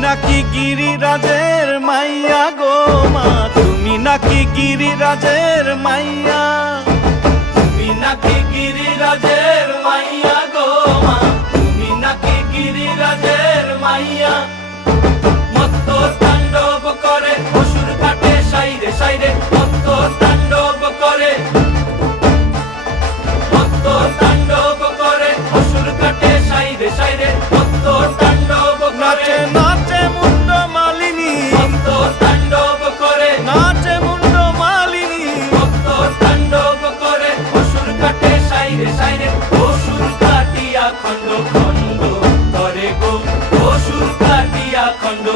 নাকি গিরিরাজের মাইয়া গো মা, তুমি নাকি গিরিরাজের মাইয়া, তুমি নাকি গিরিরাজের মাইয়া গো মা, তুমি নাকি গিরিরাজের মাইয়া। মত্ত তাণ্ডব করে অসুর কাটে সাইরে সাইরে, মত্ত তাণ্ডব করে, মত্ত তাণ্ডব করে অসুর কাটে সাইরে সাইরে, মত্ত তাণ্ডব করে। নাচে মুন্ড মালিনী, মত্ত তাণ্ডব করে, নাচে মুন্ড মালিনী, মত্ত তাণ্ডব করে অসুর কাটে সাইরে সাইরে, অসুর কাটিয়া খণ্ড খণ্ড করে গো, অসুর কাটিয়া খণ্ড।